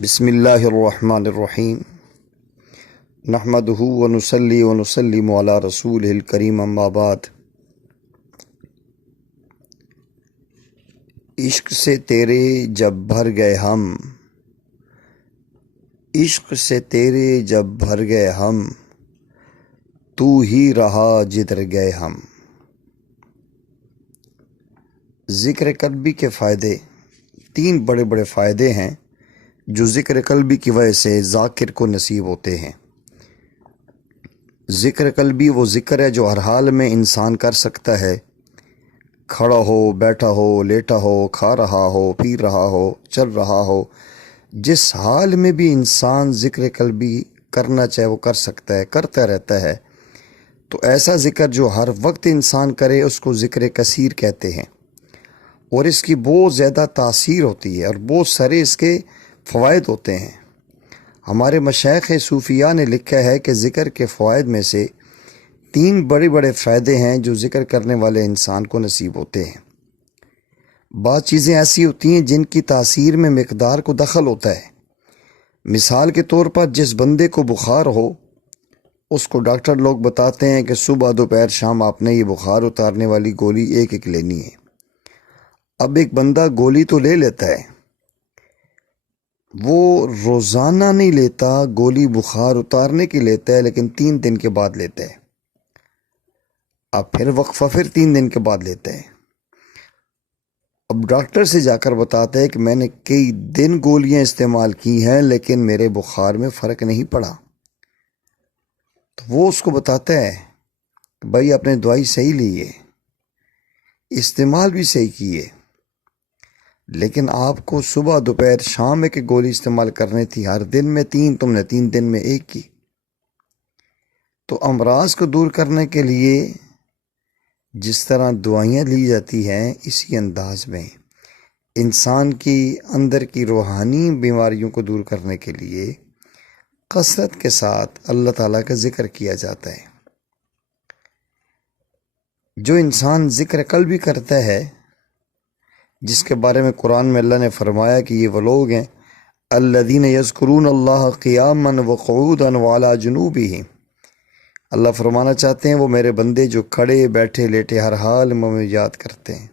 بسم اللہ الرحمن الرحیم نحمدہ ونصلی ونسلم علی رسولہ الکریم اما بعد۔ عشق سے تیرے جب بھر گئے ہم، عشق سے تیرے جب بھر گئے ہم، تو ہی رہا جدھر گئے ہم۔ ذکر قلبی کے فائدے، تین بڑے بڑے فائدے ہیں جو ذکر قلبی کی وجہ سے ذاکر کو نصیب ہوتے ہیں۔ ذکر قلبی وہ ذکر ہے جو ہر حال میں انسان کر سکتا ہے، کھڑا ہو، بیٹھا ہو، لیٹا ہو، کھا رہا ہو، پی رہا ہو، چل رہا ہو، جس حال میں بھی انسان ذکر قلبی کرنا چاہے وہ کر سکتا ہے، کرتا رہتا ہے۔ تو ایسا ذکر جو ہر وقت انسان کرے اس کو ذکر کثیر کہتے ہیں، اور اس کی بہت زیادہ تاثیر ہوتی ہے اور بہت سارے اس کے فوائد ہوتے ہیں۔ ہمارے مشائخ صوفیاء نے لکھا ہے کہ ذکر کے فوائد میں سے تین بڑے بڑے فائدے ہیں جو ذکر کرنے والے انسان کو نصیب ہوتے ہیں۔ بعض چیزیں ایسی ہوتی ہیں جن کی تاثیر میں مقدار کو دخل ہوتا ہے۔ مثال کے طور پر جس بندے کو بخار ہو، اس کو ڈاکٹر لوگ بتاتے ہیں کہ صبح دوپہر شام آپ نے یہ بخار اتارنے والی گولی ایک ایک لینی ہے۔ اب ایک بندہ گولی تو لے لیتا ہے، وہ روزانہ نہیں لیتا، گولی بخار اتارنے کی لیتا ہے لیکن 3 دن کے بعد لیتا ہے۔ اب پھر وقفہ پھر 3 دن کے بعد لیتا ہے۔ اب ڈاکٹر سے جا کر بتاتا ہے کہ میں نے کئی دن گولیاں استعمال کی ہیں لیکن میرے بخار میں فرق نہیں پڑا۔ تو وہ اس کو بتاتا ہے کہ بھائی آپ نے دوائی صحیح لی ہے، استعمال بھی صحیح کی ہے، لیکن آپ کو صبح دوپہر شام میں کہ گولی استعمال کرنی تھی، ہر دن میں 3، تم نے 3 دن میں 1 کی۔ تو امراض کو دور کرنے کے لیے جس طرح دوائیاں لی جاتی ہیں، اسی انداز میں انسان کی اندر کی روحانی بیماریوں کو دور کرنے کے لیے کثرت کے ساتھ اللہ تعالیٰ کا ذکر کیا جاتا ہے۔ جو انسان ذکر قلبی کرتا ہے، جس کے بارے میں قرآن میں اللہ نے فرمایا کہ یہ وہ لوگ ہیں الذین یذکرون اللہ قیاما وقعودا وعلی جنوبہم، اللہ فرمانا چاہتے ہیں وہ میرے بندے جو کھڑے بیٹھے لیٹے ہر حال میں مجھے یاد کرتے ہیں۔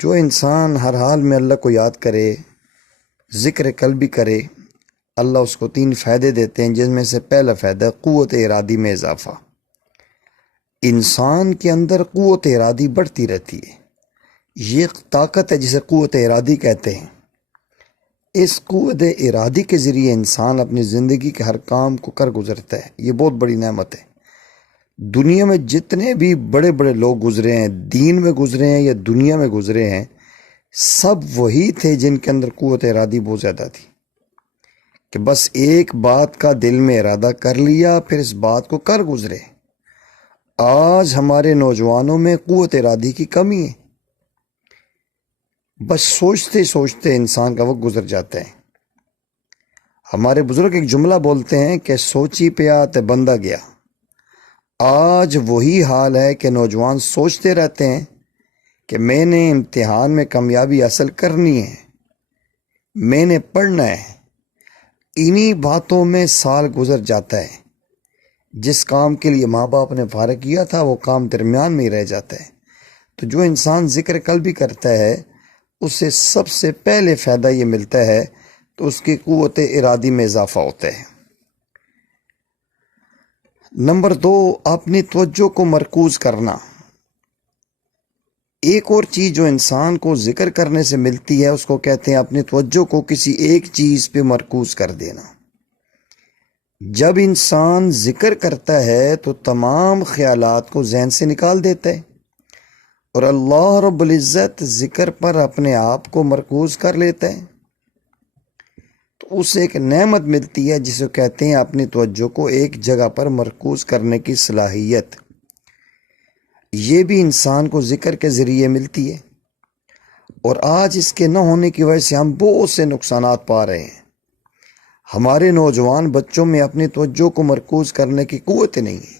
جو انسان ہر حال میں اللہ کو یاد کرے، ذکر قلبی کرے، اللہ اس کو 3 فائدے دیتے ہیں، جن میں سے پہلا فائدہ قوت ارادی میں اضافہ۔ انسان کے اندر قوت ارادی بڑھتی رہتی ہے، یہ طاقت ہے جسے قوت ارادی کہتے ہیں۔ اس قوت ارادی کے ذریعے انسان اپنی زندگی کے ہر کام کو کر گزرتا ہے، یہ بہت بڑی نعمت ہے۔ دنیا میں جتنے بھی بڑے بڑے لوگ گزرے ہیں، دین میں گزرے ہیں یا دنیا میں گزرے ہیں، سب وہی تھے جن کے اندر قوت ارادی بہت زیادہ تھی، کہ بس ایک بات کا دل میں ارادہ کر لیا، پھر اس بات کو کر گزرے۔ آج ہمارے نوجوانوں میں قوت ارادی کی کمی ہے، بس سوچتے سوچتے انسان کا وقت گزر جاتا ہے۔ ہمارے بزرگ ایک جملہ بولتے ہیں کہ سوچی پیا تے بندہ گیا۔ آج وہی حال ہے کہ نوجوان سوچتے رہتے ہیں کہ میں نے امتحان میں کامیابی حاصل کرنی ہے، میں نے پڑھنا ہے، انہی باتوں میں سال گزر جاتا ہے۔ جس کام کے لیے ماں باپ نے فارغ کیا تھا وہ کام درمیان میں ہی رہ جاتا ہے۔ تو جو انسان ذکر قلبی کرتا ہے اسے سب سے پہلے فائدہ یہ ملتا ہے تو اس کی قوت ارادی میں اضافہ ہوتا ہے۔ نمبر 2، اپنی توجہ کو مرکوز کرنا۔ ایک اور چیز جو انسان کو ذکر کرنے سے ملتی ہے اس کو کہتے ہیں اپنی توجہ کو کسی ایک چیز پہ مرکوز کر دینا۔ جب انسان ذکر کرتا ہے تو تمام خیالات کو ذہن سے نکال دیتا ہے، اور اللہ رب العزت ذکر پر اپنے آپ کو مرکوز کر لیتا ہے، تو اسے ایک نعمت ملتی ہے جسے کہتے ہیں اپنی توجہ کو ایک جگہ پر مرکوز کرنے کی صلاحیت۔ یہ بھی انسان کو ذکر کے ذریعے ملتی ہے، اور آج اس کے نہ ہونے کی وجہ سے ہم بہت سے نقصانات پا رہے ہیں۔ ہمارے نوجوان بچوں میں اپنی توجہ کو مرکوز کرنے کی قوت نہیں ہے،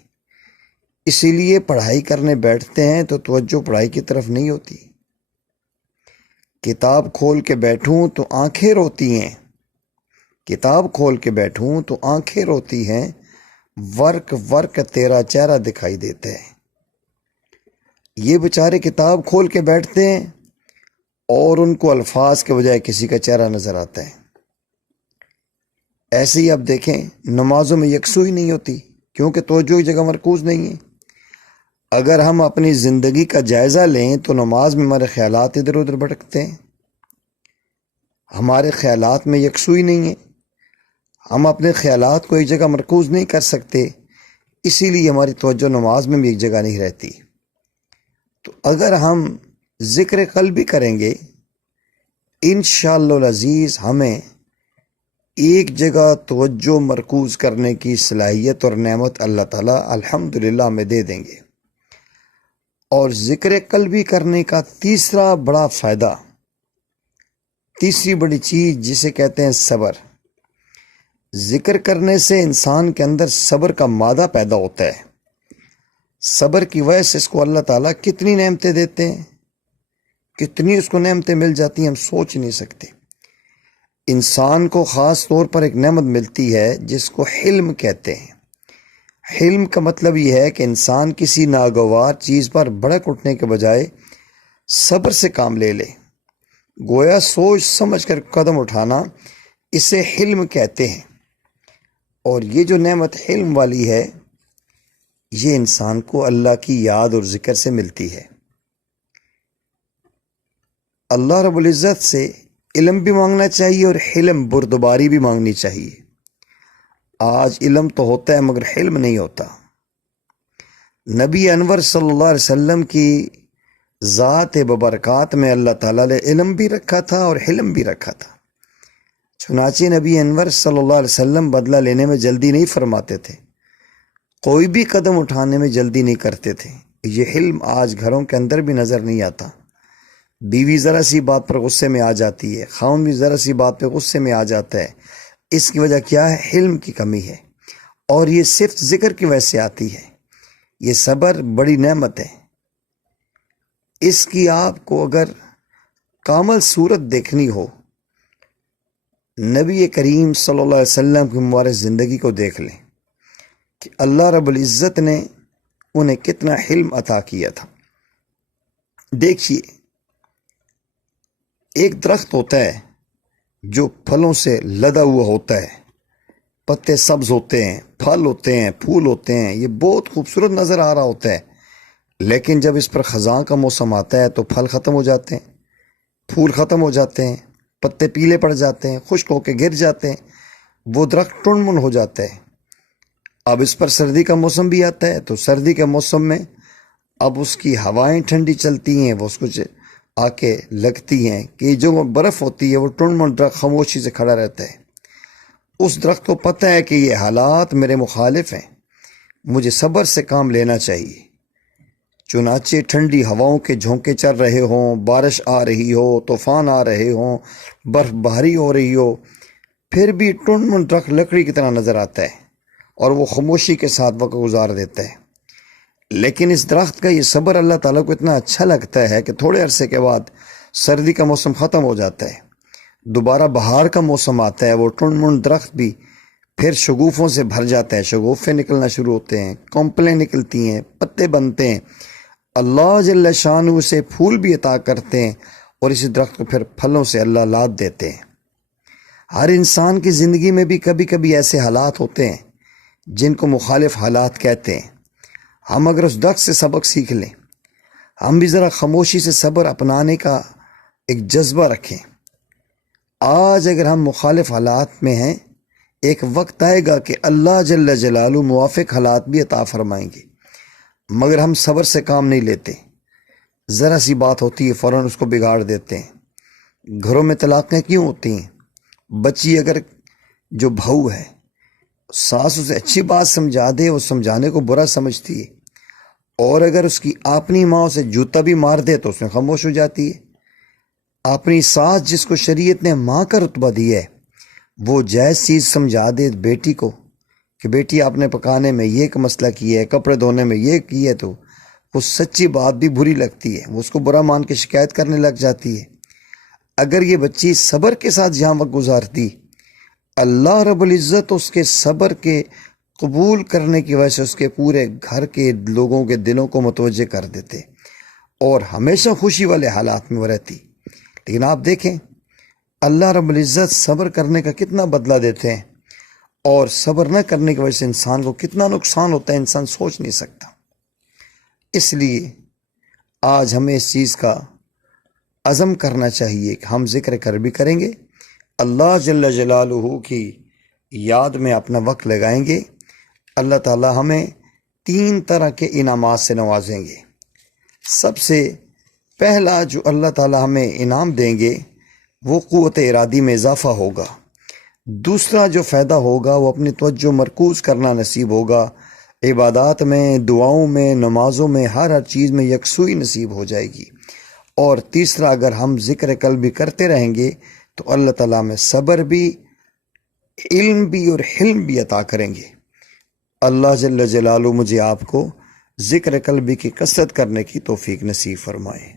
اسی لیے پڑھائی کرنے بیٹھتے ہیں تو توجہ پڑھائی کی طرف نہیں ہوتی۔ کتاب کھول کے بیٹھوں تو آنکھیں روتی ہیں، کتاب کھول کے بیٹھوں تو آنکھیں روتی ہیں، ورق ورق تیرا چہرہ دکھائی دیتا ہے۔ یہ بیچارے کتاب کھول کے بیٹھتے ہیں اور ان کو الفاظ کے بجائے کسی کا چہرہ نظر آتا ہے۔ ایسے ہی آپ دیکھیں نمازوں میں یکسوئی نہیں ہوتی، کیونکہ توجہ ایک جگہ مرکوز نہیں ہے۔ اگر ہم اپنی زندگی کا جائزہ لیں تو نماز میں ہمارے خیالات ادھر ادھر بھٹکتے ہیں، ہمارے خیالات میں یکسوئی نہیں ہے، ہم اپنے خیالات کو ایک جگہ مرکوز نہیں کر سکتے، اسی لیے ہماری توجہ نماز میں بھی ایک جگہ نہیں رہتی۔ تو اگر ہم ذکر قلبی کریں گے انشاءاللہ العزیز ہمیں ایک جگہ توجہ مرکوز کرنے کی صلاحیت اور نعمت اللہ تعالیٰ الحمدللہ ہمیں دے دیں گے۔ اور ذکر قلبی کرنے کا تیسرا بڑا فائدہ، تیسری بڑی چیز جسے کہتے ہیں صبر۔ ذکر کرنے سے انسان کے اندر صبر کا مادہ پیدا ہوتا ہے۔ صبر کی وجہ سے اس کو اللہ تعالیٰ کتنی نعمتیں دیتے ہیں، کتنی اس کو نعمتیں مل جاتی ہیں ہم سوچ نہیں سکتے۔ انسان کو خاص طور پر ایک نعمت ملتی ہے جس کو حلم کہتے ہیں۔ حلم کا مطلب یہ ہے کہ انسان کسی ناگوار چیز پر بھڑک اٹھنے کے بجائے صبر سے کام لے لے، گویا سوچ سمجھ کر قدم اٹھانا، اسے حلم کہتے ہیں۔ اور یہ جو نعمت حلم والی ہے یہ انسان کو اللہ کی یاد اور ذکر سے ملتی ہے۔ اللہ رب العزت سے علم بھی مانگنا چاہیے اور حلم بردباری بھی مانگنی چاہیے۔ آج علم تو ہوتا ہے مگر حلم نہیں ہوتا۔ نبی انور صلی اللہ علیہ وسلم کی ذات ببرکات میں اللہ تعالیٰ نے علم بھی رکھا تھا اور حلم بھی رکھا تھا۔ چنانچہ نبی انور صلی اللہ علیہ وسلم بدلہ لینے میں جلدی نہیں فرماتے تھے، کوئی بھی قدم اٹھانے میں جلدی نہیں کرتے تھے۔ یہ حلم آج گھروں کے اندر بھی نظر نہیں آتا۔ بیوی ذرا سی بات پر غصے میں آ جاتی ہے، خاوند بھی ذرا سی بات پہ غصے میں آ جاتا ہے۔ اس کی وجہ کیا ہے؟ حلم کی کمی ہے، اور یہ صرف ذکر کی وجہ سے آتی ہے۔ یہ صبر بڑی نعمت ہے، اس کی آپ کو اگر کامل صورت دیکھنی ہو نبی کریم صلی اللہ علیہ وسلم کی مبارک زندگی کو دیکھ لیں کہ اللہ رب العزت نے انہیں کتنا حلم عطا کیا تھا۔ دیکھیے ایک درخت ہوتا ہے جو پھلوں سے لدا ہوا ہوتا ہے، پتے سبز ہوتے ہیں، پھل ہوتے ہیں، پھول ہوتے ہیں، یہ بہت خوبصورت نظر آ رہا ہوتا ہے، لیکن جب اس پر خزاں کا موسم آتا ہے تو پھل ختم ہو جاتے ہیں، پھول ختم ہو جاتے ہیں، پتے پیلے پڑ جاتے ہیں، خشک ہو کے گر جاتے ہیں، وہ درخت ٹنڈ من ہو جاتا ہے۔ اب اس پر سردی کا موسم بھی آتا ہے تو سردی کے موسم میں اب اس کی ہوائیں ٹھنڈی چلتی ہیں، وہ اس کو آ کے لگتی ہیں کہ جو برف ہوتی ہے وہ ٹنڈ من درخت خاموشی سے کھڑا رہتا ہے۔ اس درخت کو پتہ ہے کہ یہ حالات میرے مخالف ہیں، مجھے صبر سے کام لینا چاہیے۔ چنانچہ ٹھنڈی ہواؤں کے جھونکے چل رہے ہوں، بارش آ رہی ہو، طوفان آ رہے ہوں، برف باری ہو رہی ہو، پھر بھی ٹنڈ من درخت لکڑی کی طرح نظر آتا ہے اور وہ خاموشی کے ساتھ وقت گزار دیتا ہے۔ لیکن اس درخت کا یہ صبر اللہ تعالیٰ کو اتنا اچھا لگتا ہے کہ تھوڑے عرصے کے بعد سردی کا موسم ختم ہو جاتا ہے، دوبارہ بہار کا موسم آتا ہے، وہ ٹنڈ من درخت بھی پھر شگوفوں سے بھر جاتا ہے، شگوفیں نکلنا شروع ہوتے ہیں، کونپلیں نکلتی ہیں، پتے بنتے ہیں، اللہ جل شانہ سے پھول بھی عطا کرتے ہیں، اور اسی درخت کو پھر پھلوں سے اللہ لاد دیتے ہیں۔ ہر انسان کی زندگی میں بھی کبھی کبھی ایسے حالات ہوتے ہیں جن کو مخالف حالات کہتے ہیں۔ ہم اگر اس درخت سے سبق سیکھ لیں، ہم بھی ذرا خاموشی سے صبر اپنانے کا ایک جذبہ رکھیں۔ آج اگر ہم مخالف حالات میں ہیں، ایک وقت آئے گا کہ اللہ جل جلالہ موافق حالات بھی عطا فرمائیں گے، مگر ہم صبر سے کام نہیں لیتے، ذرا سی بات ہوتی ہے فوراً اس کو بگاڑ دیتے ہیں۔ گھروں میں طلاقیں کیوں ہوتی ہیں؟ بچی اگر جو بہو ہے، ساس اسے اچھی بات سمجھا دے، وہ سمجھانے کو برا سمجھتی ہے، اور اگر اس کی اپنی ماں اسے جوتا بھی مار دے تو اس میں خاموش ہو جاتی ہے۔ اپنی ساس جس کو شریعت نے ماں کا رتبہ دیا ہے، وہ جائز چیز سمجھا دے بیٹی کو کہ بیٹی آپ نے پکانے میں یہ مسئلہ کیا ہے، کپڑے دھونے میں یہ کیا ہے، تو وہ سچی بات بھی بری لگتی ہے، وہ اس کو برا مان کے شکایت کرنے لگ جاتی ہے۔ اگر یہ بچی صبر کے ساتھ یہاں وقت گزارتی، اللہ رب العزت اس کے صبر کے قبول کرنے کی وجہ سے اس کے پورے گھر کے لوگوں کے دلوں کو متوجہ کر دیتے اور ہمیشہ خوشی والے حالات میں وہ رہتی۔ لیکن آپ دیکھیں اللہ رب العزت صبر کرنے کا کتنا بدلہ دیتے ہیں، اور صبر نہ کرنے کی وجہ سے انسان کو کتنا نقصان ہوتا ہے انسان سوچ نہیں سکتا۔ اس لیے آج ہمیں اس چیز کا عزم کرنا چاہیے کہ ہم ذکر بھی کریں گے، اللہ جل جلالہ کی یاد میں اپنا وقت لگائیں گے، اللہ تعالی ہمیں 3 طرح کے انعامات سے نوازیں گے۔ سب سے پہلا جو اللہ تعالی ہمیں انعام دیں گے وہ قوت ارادی میں اضافہ ہوگا۔ دوسرا جو فائدہ ہوگا وہ اپنی توجہ مرکوز کرنا نصیب ہوگا، عبادات میں، دعاؤں میں، نمازوں میں، ہر چیز میں یکسوئی نصیب ہو جائے گی۔ اور تیسرا اگر ہم ذکر قلبی کرتے رہیں گے تو اللہ تعالیٰ میں صبر بھی، علم بھی اور حلم بھی عطا کریں گے۔ اللہ جل جلالہ مجھے آپ کو ذکر قلبی کی کثرت کرنے کی توفیق نصیب فرمائے۔